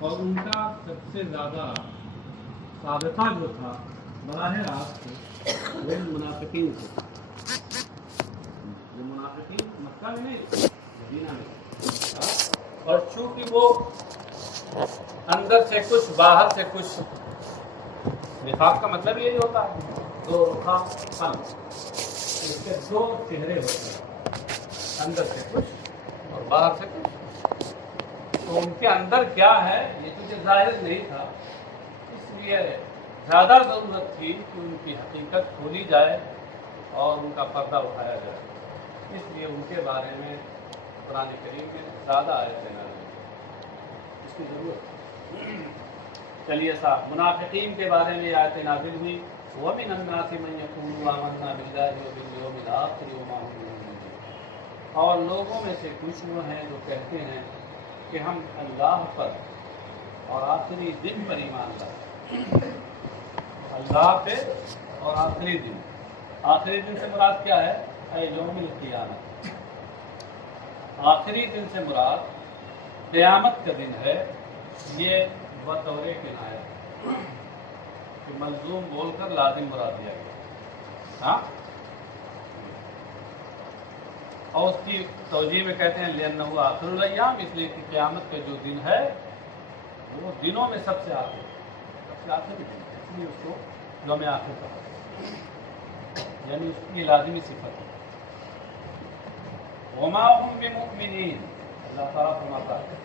اور ان کا سب سے زیادہ رابطہ جو تھا براہ راست وہ منافقین سے، وہ منافقین مکہ میں نہیں مدینہ میں، اور چونکہ وہ اندر سے کچھ باہر سے کچھ، نفاق کا مطلب یہی ہوتا ہے دو رخا قلب، اس کے دو چہرے ہوتے ہیں، اندر سے کچھ اور باہر سے کچھ، تو ان کے اندر کیا ہے یہ تو ظاہر نہیں تھا، اس لیے زیادہ ضرورت تھی کہ ان کی حقیقت کھولی جائے اور ان کا پردہ اٹھایا جائے، اس لیے ان کے بارے میں قرآن کریم میں زیادہ آیتیں نازل ہوئی، اس کی ضرورت ہے۔ چلیے صاحب، منافقین کے بارے میں آیتیں نازل ہوئی، وَمِنَ النَّاسِ مَن يَقُولُ آمَنَّا بِاللَّهِ وَبِالْيَوْمِ الْآخِرِ وَمَا هُم بِمُؤْمِنِينَ، اور لوگوں میں سے کچھ وہ ہیں جو کہتے ہیں کہ ہم اللہ پر اور آخری دن پر ایمان لاتے ہیں، اللہ پہ اور آخری دن، آخری دن سے مراد کیا ہے؟ اے یوم القیامت، آخری دن سے مراد قیامت کا دن ہے، یہ بطور کنایت کہ ملزوم بول کر لازم مراد دیا گیا، ہاں، اور اس کی توجیہ میں کہتے ہیں لِأَنَّهُ آخر الایام، اس لیے کہ قیامت کا جو دن ہے وہ دنوں میں سب سے آخر دن ہے، اس لیے اس کو یوم آخر کہا، یعنی اس کی لازمی صفت ہے۔ وما هم بمؤمنین، اللہ تعالیٰ فرماتا ہے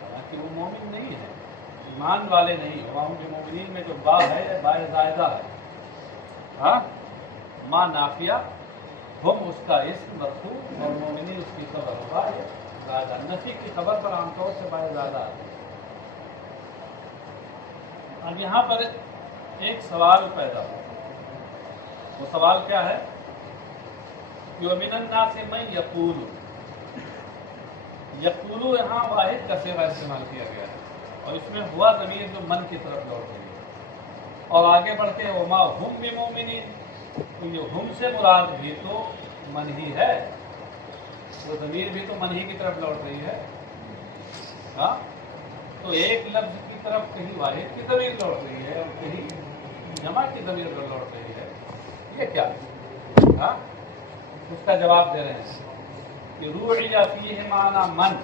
حالانکہ وہ مومن نہیں ہے، ایمان والے نہیں، وما هم بمؤمنین میں جو با ہے یہ با زائدہ ہے، ہاں، ما نافیہ، ہم اس کا اسم مرفوع اور مومنین اس کی خبر ہوگا، یہ زائدہ، نفی کی خبر پر عام طور سے با زائدہ آتی ہے۔ اب یہاں پر ایک سوال پیدا ہو، وہ سوال کیا ہے؟ وَمِنَ النَّاسِ مَن يَقُولُ، یقولو یہاں واحد کا صیغہ استعمال کیا گیا ہے، اور اس میں ہوا ضمیر جو من کی طرف لوٹ رہی ہے، اور آگے بڑھ کے وما ہم بمؤمنین، تو یہ ہم سے مراد بھی تو من ہی ہے، وہ ضمیر بھی تو من ہی کی طرف لوٹ رہی ہے، ہاں، تو ایک لفظ کی طرف کہیں واحد کی ضمیر لوٹ رہی ہے اور کہیں جمع کی ضمیر لوٹ رہی ہے، یہ کیا ہے؟ ہاں، اس کا جواب دے رہے ہیں کہ روعی فیہ معنی من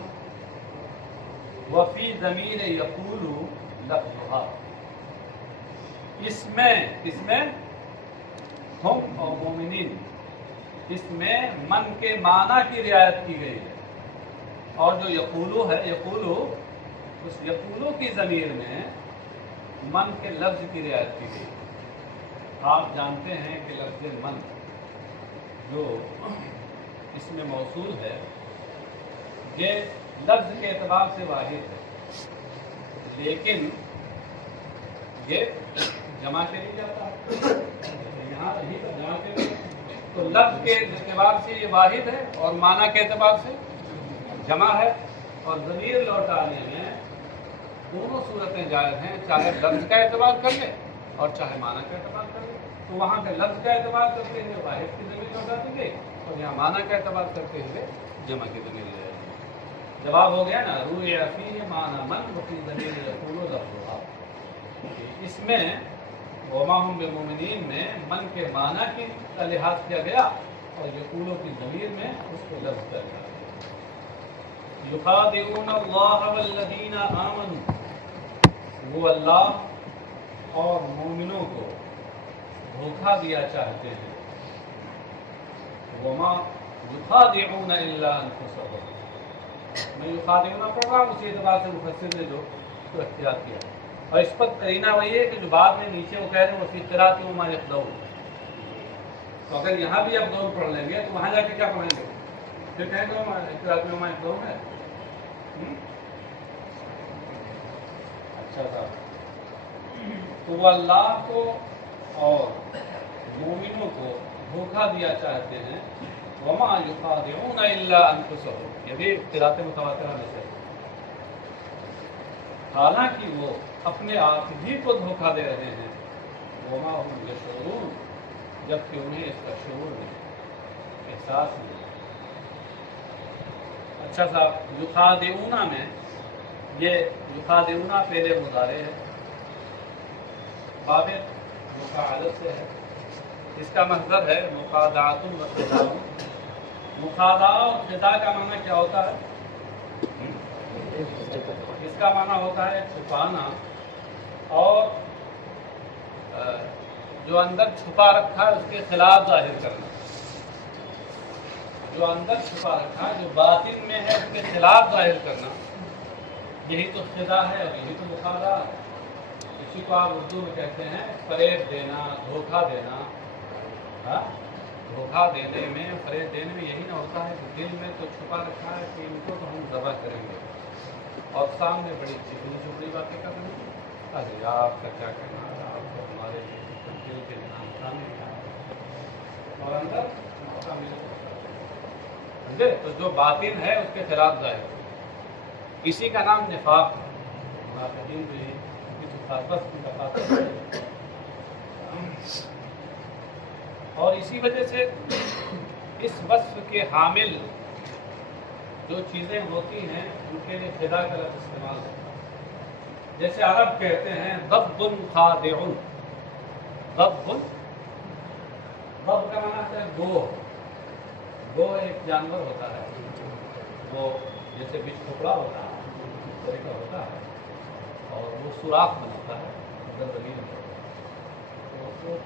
وفی ضمیر یقول لفظھا، اس میں ہم اور مومنین، اس میں من کے معنی کی رعایت کی گئی ہے، اور جو یقولو ہے، یقولو، اس یقولو کی ضمیر میں من کے لفظ کی رعایت کی گئی ہے۔ آپ جانتے ہیں کہ لفظ من جو اس میں موصول ہے یہ لفظ کے اعتبار سے واحد ہے، لیکن یہ جمع کے لیے جاتا ہے، یہاں رہی تو جمع کے لیے، تو لفظ کے اعتبار سے یہ واحد ہے اور معنی کے اعتبار سے جمع ہے، اور ضمیر لوٹانے میں دونوں صورتیں جائز ہیں، چاہے لفظ کا اعتبار کر لے اور چاہے معنی کا اعتبار کر لے، تو وہاں پہ لفظ کا اعتبار کرتے ہوئے واحد کی ضمیر لوٹا دی گئی، اور یہاں معنی کا اعتبار کرتے ہوئے جمع کی ضمیر لے گئی۔ جواب ہو گیا نا، روی فیہ معنی من وفی ضمیر یقول لفظھا، اس میں وما ہم بمؤمنین میں من کے معنی کی کا لحاظ کیا گیا اور یقولوں کی ضمیر میں اس کے لفظ کا لحاظ کیا۔ یخادعون اللہ والذین آمنوا، وہ اللہ اور مومنوں کو دھوکہ دیا چاہتے ہیں، وما یخادعون الا انفسهم، میں یخادعون پڑھ رہا ہوں، اسی اعتبار سے مفسر نے جو اس کو اختیار کیا، اور اس پر قرینہ وہی ہے کہ جو بعد میں نیچے وہ کہہ رہے ہیں وفی قراءۃ وما یخدعون، تو اگر یہاں بھی اب دور پڑھ لیں گے تو وہاں جا کے کیا پڑھیں گے؟ پھر کہیں گے قراءۃ وما یخدعون ہے، اچھا صاحب، تو وہ اللہ کو اور مومنوں کو دھوکہ دیا چاہتے ہیں، وما یخادعون الا انفسهم، یہ بھی قراءت متواترہ میں سے، حالانکہ وہ اپنے آپ ہی کو دھوکہ دے رہے ہیں، وما هم یشعرون، جبکہ انہیں اس کا شعور نہیں، احساس نہیں۔ اچھا صاحب، یخادعون میں یہ یخادعون پہلے مضارع ہے، باب مفاعلت سے ہے، اس کا مصدر ہے مخادعۃ و خداع۔ مخادعہ اور خداع کا معنی کیا ہوتا ہے؟ اس کا معنی ہوتا ہے چھپانا، اور جو اندر چھپا رکھا ہے اس کے خلاف ظاہر کرنا۔ جو اندر چھپا رکھا ہے، جو باطن میں ہے، اس کے خلاف ظاہر کرنا، یہی تو خداع ہے اور یہی تو مخادعہ ہے۔ اسی کو آپ اردو میں کہتے ہیں فریب دینا، دھوکہ دینا۔ ہاں، دھوکہ دینے میں، فریب دینے میں یہی نہ ہوتا ہے کہ دل میں تو چھپا رکھا ہے کہ ان کو تو ہم ذبح کریں گے، اور سامنے بڑی چپڑی باتیں کر رہے ہیں، ارے آپ کا کیا کہنا ہے، آپ کو ہمارے دل کے نام سامنے کیا ہے، اور اندر سمجھے؟ تو جو باطن ہے اس کے خلاف ظاہر، اسی کا نام نفاق ہے۔ منافقین بھی اور اسی وجہ سے اس وصف کے حامل جو چیزیں ہوتی ہیں ان کے لیے خداع کا لفظ استعمال ہوتا ہے۔ جیسے عرب کہتے ہیں ضب خادع، ضب، ضب کا معنی ہے گوہ۔ گوہ ایک جانور ہوتا ہے، وہ جیسے بچ ٹکڑا ہوتا ہے اس طرح کا ہوتا ہے، اور وہ سوراخ بناتا ہے اندر زمین میں، تو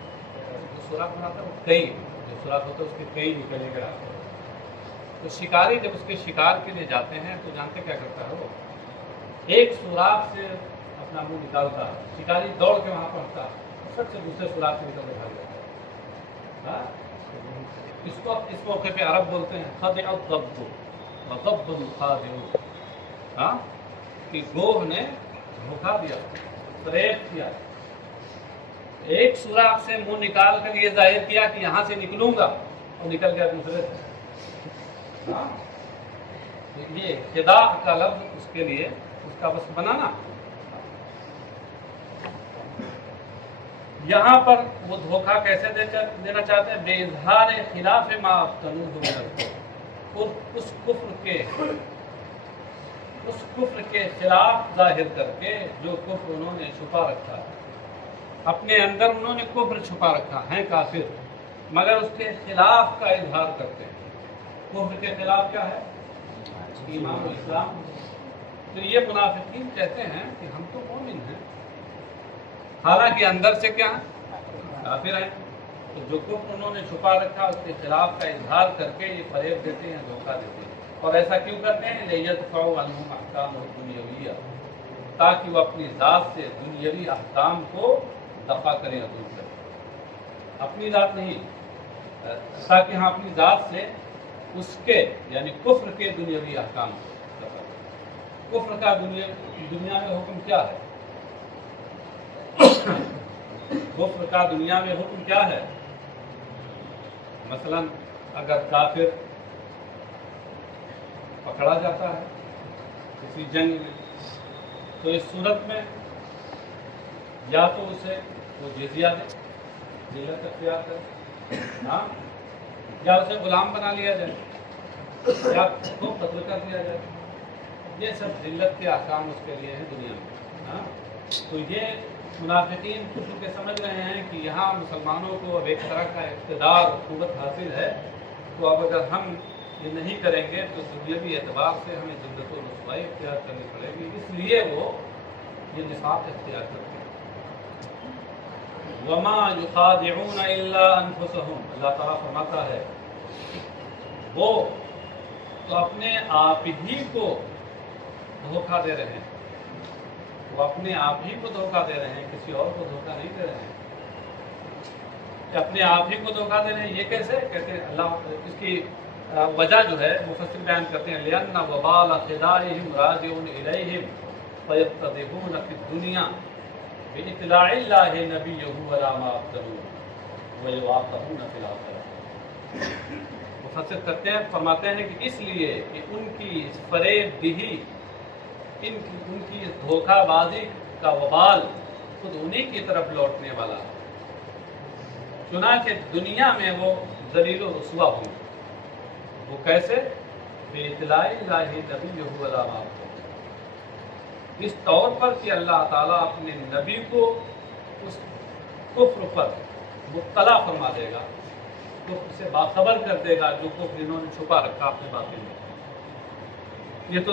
جو سوراخ بناتا ہے وہ کئی، جو سوراخ ہوتا ہے اس کے کئی نکلنے کے راستے۔ تو شکاری جب اس کے شکار کے لیے جاتے ہیں تو جانتے کیا کرتا ہے، وہ ایک سوراخ سے اپنا منہ نکالتا ہے، شکاری دوڑ کے وہاں پہنچتا ہے، سب سے دوسرے سوراخ سے نکل کے بھاگ جاتا ہے۔ اس کو اس موقع پہ عرب بولتے ہیں خدع الضب وضب خادع، ہاں، کہ گوہ نے دھوکہ دیا، فریب کیا، ایک سوراخ سے منہ نکال کر یہ ظاہر کیا کہ یہاں سے نکلوں گا، اور نکل گیا دوسرے سے۔ ہاں، یہ خداع کا لفظ اس کے لیے اس کا وصف بنانا۔ یہاں پر وہ دھوکہ کیسے دینا چاہتے ہیں؟ بے اظہار خلاف ما افتنوہ من الکفر، اس کفر کے خلاف ظاہر کر کے جو کفر انہوں نے چھپا رکھا ہے، اپنے اندر انہوں نے کفر چھپا رکھا ہے، کافر، مگر اس کے خلاف کا اظہار کرتے ہیں۔ کفر کے خلاف کیا ہے؟ ایمان و اسلام۔ تو یہ منافقین کہتے ہیں کہ ہم تو مومن ہیں، حالانکہ اندر سے کیا ہیں؟ کافر ہیں۔ تو جو کفر انہوں نے چھپا رکھا اس کے خلاف کا اظہار کر کے یہ فریب دیتے ہیں، دھوکہ دیتے ہیں۔ اور ایسا کیوں کرتے ہیں؟ لیدفعوا عنہم احکامہ الدنیویہ، تاکہ وہ اپنی ذات سے دنیاوی احکام کو دفع کریں، دور کریں۔ اپنی ذات نہیں، تاکہ ہم اپنی ذات سے اس کے یعنی کفر کے دنیاوی احکام کو دفع کریں۔ کفر کا دنیا میں حکم کیا ہے؟ کفر کا دنیا میں حکم کیا ہے؟ مثلا اگر کافر پکڑا جاتا ہے کسی جنگ میں، تو اس صورت میں یا تو اسے وہ جزیہ دے، ذلت اختیار کرے، ہاں، یا اسے غلام بنا لیا جائے، یا اس کو قتل کر دیا جائے۔ یہ سب ذلت کے احکام اس کے لیے ہیں دنیا میں، ہاں۔ تو یہ منافقین چونکہ سمجھ رہے ہیں کہ یہاں مسلمانوں کو اب ایک طرح کا اقتدار اور قوت حاصل ہے، تو اب اگر ہم یہ نہیں کریں گے تو دنیاوی اعتبار سے ہمیں ذلت و رسوائی اختیار کرنی پڑے گی، اس لیے وہ یہ نفاق اختیار کرتے ہیں۔ وما یخادعون الا انفسهم، اللہ تعالیٰ فرماتا ہے وہ تو اپنے آپ ہی کو دھوکہ دے رہے ہیں، وہ اپنے آپ ہی کو دھوکہ دے رہے ہیں، کسی اور کو دھوکہ نہیں دے رہے ہیں، کہ اپنے آپ ہی کو دھوکہ دے رہے ہیں۔ یہ کیسے کہتے ہیں؟ اللہ اس کی وجہ جو ہے مفسر بیان کرتے ہیں لأن وبال خداعهم راجع إليهم فيقتضبون في الدنيا بإطلاع الله نبيه ولا ما أبدلوا ويواقعون في الآخرة۔ مفسر کرتے ہیں، فرماتے ہیں کہ اس لیے کہ ان کی فریب دہی، ان کی دھوکہ بازی کا وبال خود انہی کی طرف لوٹنے والا ہے، چنانچہ دنیا میں وہ ذلیل و رسوا ہوں۔ وہ کیسے؟ بے اطلاع اللہ نبیہ ولا ما، اس طور پر کہ اللہ تعالیٰ اپنے نبی کو اس کفر پر مبتلا فرما دے گا، کفر سے باخبر کر دے گا جو کفر انہوں نے چھپا رکھا اپنے باطن میں۔ یہ تو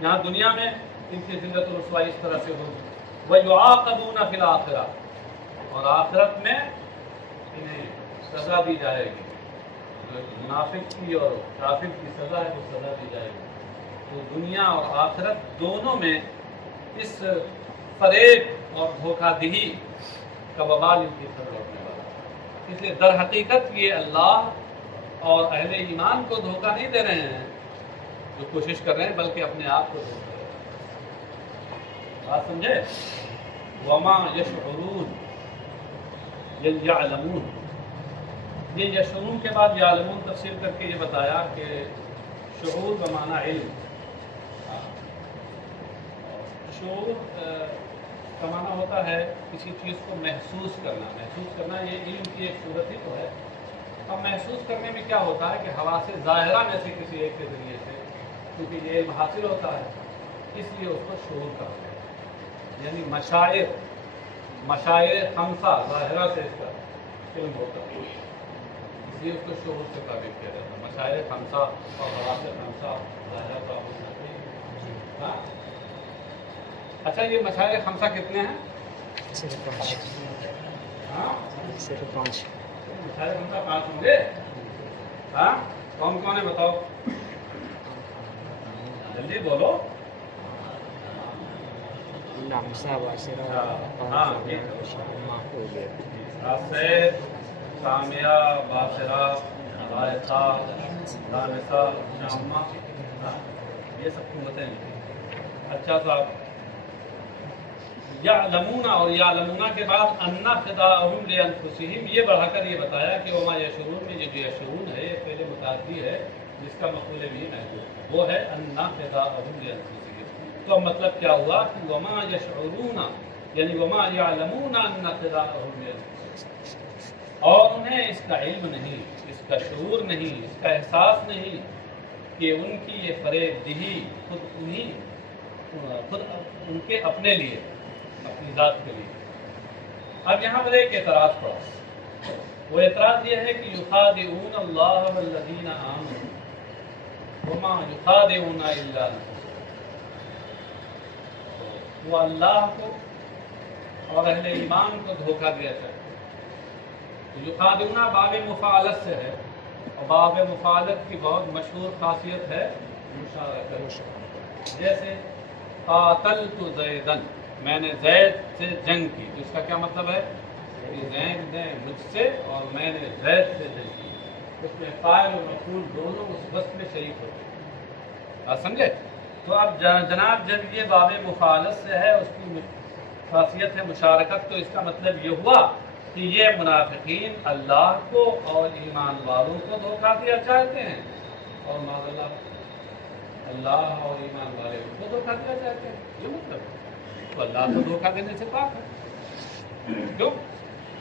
یہاں دنیا میں ان کی ذلت و رسوائی اس طرح سے ہوگی۔ وَيُعَاقَبُونَ فِي الْآخِرَةِ، اور آخرت میں انہیں سزا دی جائے گی، جو منافق کی اور کافر کی سزا ہے وہ سزا دی جائے گی۔ تو دنیا اور آخرت دونوں میں اس فریب اور دھوکہ دہی کا وبال ان کی سر لوٹنے والا ہے۔ اس لیے در حقیقت یہ اللہ اور اہل ایمان کو دھوکہ نہیں دے رہے ہیں جو کوشش کر رہے ہیں، بلکہ اپنے آپ کو دھوکہ دے رہے ہیں۔ بات سمجھے؟ وما یشعرون، یعلمون، یہ یشعرون کے بعد یعلمون تفسیر کر کے یہ بتایا کہ شعور بمعنی علم، شعور کا معنی ہوتا ہے کسی چیز کو محسوس کرنا۔ محسوس کرنا یہ علم کی ایک صورت ہی تو ہے۔ اب محسوس کرنے میں کیا ہوتا ہے کہ حواس ظاہرہ میں سے کسی ایک کے ذریعے سے، کیونکہ یہ علم حاصل ہوتا ہے اس لیے اس کو شعور کہتے ہیں، یعنی مشاعر خمسہ ظاہرہ سے اس کا علم ہوتا ہے، اس لیے اس کو شعور سے تعبیر کیا جاتا ہے۔ مشاعر خمسہ اور حواس خمسہ ظاہرہ کا ہونا چاہیے۔ ہاں اچھا، یہ مشاعر خمسہ کتنے ہیں؟ صرف 5۔ ہاں صرف 5۔ مشاعر خمسہ 5 ہوں گے۔ ہاں کون کون ہے بتاؤ، جلدی بولو۔ لمسہ، باصرہ، سید، سامیہ، باصرہ، رائقہ، لامسہ، شامہ، یہ سب قوتیں ہیں۔ اچھا صاحب، یعلمون، اور یعلمون کے بعد ان خداعہم لانفسہم، یہ بڑھا کر یہ بتایا کہ وما یشعرون میں یہ جو یشعرون ہے یہ پہلے متعدی ہے جس کا مفعول بھی محذوف، وہ ہے ان خداعہم لانفسہم۔ تو مطلب کیا ہوا کہ وما یشعرون یعنی وما یعلمون ان خداعہم لانفسہم، اور انہیں اس کا علم نہیں، اس کا شعور نہیں، اس کا احساس نہیں کہ ان کی یہ فریب دہی خود ان کے اپنے لیے، اپنی ذات کے لیے۔ اب یہاں پر ایک اعتراض پڑا، وہ اعتراض یہ ہے کہ یخادعون اللہ والذین آمنوا وما یخادعون الا انفسهم، وہ اللہ کو اور اہل ایمان کو دھوکہ دیا چاہتے۔ یخادعون باب مفاعلت سے ہے، اور باب مفاعلت کی بہت مشہور خاصیت ہے مشارکت۔ جیسے قاتلت زیدن، میں نے زید سے جنگ کی، تو اس کا کیا مطلب ہے کہ زید نے مجھ سے اور میں نے زید سے جنگ کی، اس میں فاعل اور مفعول دونوں اس وصف میں شریک ہوتے ہیں۔ آپ سمجھے؟ تو اب جناب جب یہ باب مفاعلت سے ہے، اس کی خاصیت ہے مشارکت، تو اس کا مطلب یہ ہوا کہ یہ منافقین اللہ کو اور ایمان والوں کو دھوکہ دیا چاہتے ہیں، اور معاذ اللہ اور ایمان والے ان کو دھوکہ دیا چاہتے ہیں، یہ مطلب ہے۔ تو اللہ کو دھوکہ دینے سے پاک ہے، کیوں؟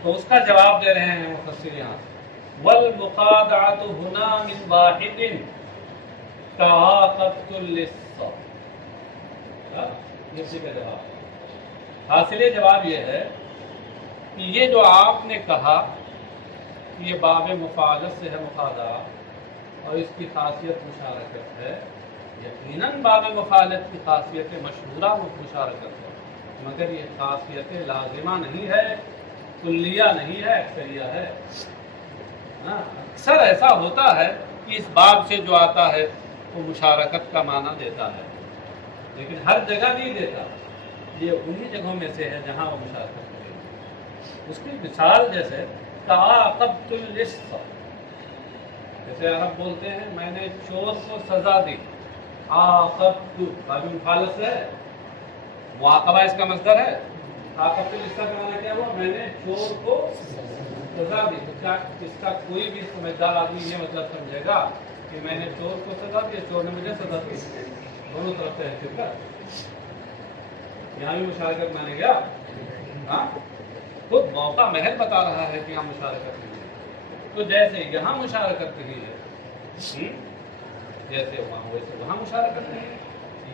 تو اس کا جواب دے رہے ہیں مفسر یہاں سے، والمخادعۃ ہنا من واحد کعاقبۃ للص، اسی کا جواب حاصل جواب یہ ہے کہ یہ جو آپ نے کہا کہ یہ باب مفاعلت سے ہے مخادعہ، اور اس کی خاصیت مشارکت ہے، یقیناً باب مفاعلت کی خاصیت مشہورہ مشارکت ہے، مگر یہ خاصیت لازمہ نہیں ہے، کلیہ نہیں ہے، اکثریہ ہے۔ اکثر ایسا ہوتا ہے کہ اس باب سے جو آتا ہے وہ مشارکت کا معنی دیتا ہے، لیکن ہر جگہ نہیں دیتا، یہ انہی جگہوں میں سے ہے جہاں وہ مشارکت ملے گی۔ اس کی مثال جیسے تعاقبت اللص، جیسے عرب بولتے ہیں میں نے چور کو سزا دی، عاقبت باب مفاعلت سے ہے، معاقبہ اس کا مصدر ہے، عاقبت اللص کا معنی کیا ہوا؟ میں نے چور کو سزا دی۔ تو کیا اس کا کوئی بھی سمجھدار آدمی یہ مطلب سمجھے گا کہ میں نے چور کو سزا دی، چور نے مجھے سزا دی؟ دونوں طرف سے ہے، یہاں بھی مشارکت مانے گیا۔ ہاں خود موقع محل بتا رہا ہے کہ یہاں مشارکت نہیں ہے، تو جیسے یہاں مشارکت نہیں ہے جیسے وہاں، ویسے وہاں مشارکت نہیں ہے۔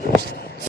Gracias.